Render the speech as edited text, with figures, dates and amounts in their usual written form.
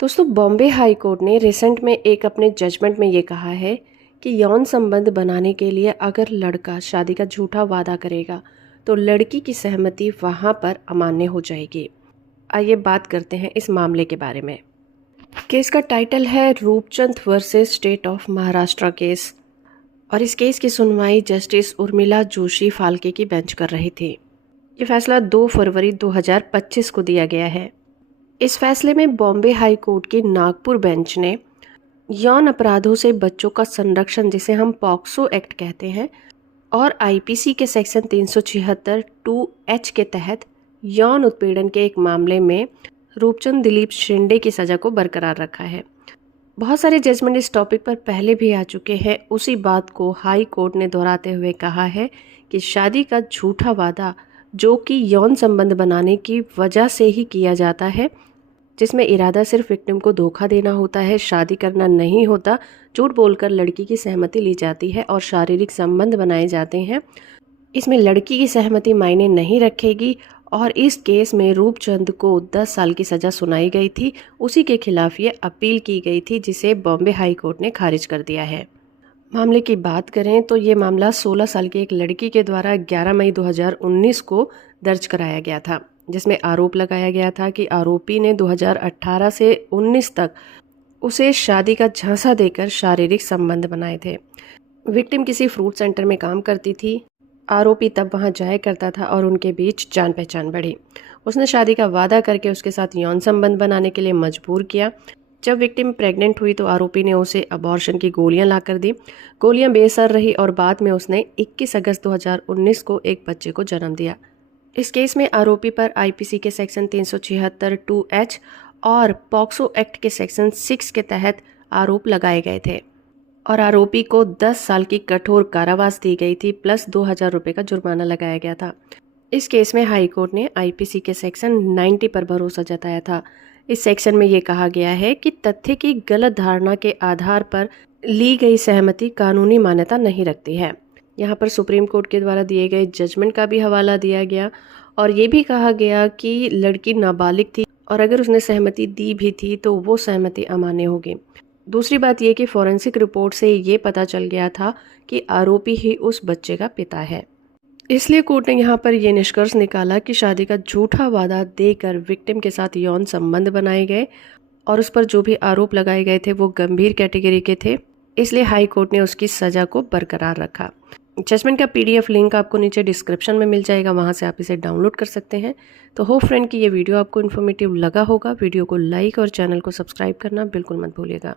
दोस्तों, Bombay high court ने recent में एक अपने जजमेंट में ये कहा है कि यौन संबंध बनाने के लिए अगर लड़का शादी का झूठा वादा करेगा तो लड़की की सहमति वहाँ पर अमान्य हो जाएगी। आइए बात करते हैं इस मामले के बारे में। केस का टाइटल है Roopchand versus state of Maharashtra case, और इस केस की सुनवाई जस्टिस उर्मिला जोशी फाल्के की बेंच कर रही थी। ये फैसला 2 फरवरी 2025 को दिया गया है। इस फैसले में बॉम्बे हाई कोर्ट की नागपुर बेंच ने यौन अपराधों से बच्चों का संरक्षण, जिसे हम पॉक्सो एक्ट कहते हैं, और आईपीसी के सेक्शन 376 2H के तहत यौन उत्पीड़न के एक मामले में रूपचंद दिलीप शिंदे की सज़ा को बरकरार रखा है। बहुत सारे जजमेंट इस टॉपिक पर पहले भी आ चुके हैं। उसी बात को हाई कोर्ट ने दोहराते हुए कहा है कि शादी का झूठा वादा, जो कि यौन संबंध बनाने की वजह से ही किया जाता है, जिसमें इरादा सिर्फ विक्टिम को धोखा देना होता है, शादी करना नहीं होता, झूठ बोलकर लड़की की सहमति ली जाती है और शारीरिक संबंध बनाए जाते हैं, इसमें लड़की की सहमति मायने नहीं रखेगी। और इस केस में रूपचंद को 10 साल की सज़ा सुनाई गई थी। उसी के खिलाफ ये अपील की गई थी, जिसे बॉम्बे हाई कोर्ट ने खारिज कर दिया है। मामले की बात करें तो ये मामला 16 साल की एक लड़की के द्वारा 11 मई 2019 को दर्ज कराया गया था, जिसमें आरोप लगाया गया था कि आरोपी ने 2018 से 19 तक उसे शादी का झांसा देकर शारीरिक संबंध बनाए थे। विक्टिम किसी फ्रूट सेंटर में काम करती थी। आरोपी तब वहां जाया करता था और उनके बीच जान पहचान बढ़ी। उसने शादी का वादा करके उसके साथ यौन संबंध बनाने के लिए मजबूर किया। जब विक्टिम प्रेग्नेंट हुई तो आरोपी ने उसे अबॉर्शन की गोलियां लाकर दी। गोलियां बेअसर रही और बाद में उसने 21 अगस्त 2019 को एक बच्चे को जन्म दिया। इस केस में आरोपी पर आईपीसी के सेक्शन 376 2H और पॉक्सो एक्ट के सेक्शन 6 के तहत आरोप लगाए गए थे और आरोपी को 10 साल की कठोर कारावास दी गई थी, प्लस 2000 रुपये का जुर्माना लगाया गया था। इस केस में हाई कोर्ट ने आईपीसी के सेक्शन 90 पर भरोसा जताया था। इस सेक्शन में ये कहा गया है कि तथ्य की गलत धारणा के आधार पर ली गई सहमति कानूनी मान्यता नहीं रखती है। यहाँ पर सुप्रीम कोर्ट के द्वारा दिए गए जजमेंट का भी हवाला दिया गया और ये भी कहा गया कि लड़की नाबालिग थी और अगर उसने सहमति दी भी थी तो वो सहमति अमान्य होगी। दूसरी बात ये कि फॉरेंसिक रिपोर्ट से ये पता चल गया था कि आरोपी ही उस बच्चे का पिता है। इसलिए कोर्ट ने यहाँ पर ये निष्कर्ष निकाला कि शादी का झूठा वादा देकर विक्टिम के साथ यौन संबंध बनाए गए और उस पर जो भी आरोप लगाए गए थे वो गंभीर कैटेगरी के थे। इसलिए हाई कोर्ट ने उसकी सज़ा को बरकरार रखा। जजमेंट का PDF लिंक आपको नीचे डिस्क्रिप्शन में मिल जाएगा, वहाँ से आप इसे डाउनलोड कर सकते हैं। तो होप फ्रेंड कि ये वीडियो आपको इन्फॉर्मेटिव लगा होगा। वीडियो को लाइक और चैनल को सब्सक्राइब करना बिल्कुल मत भूलिएगा।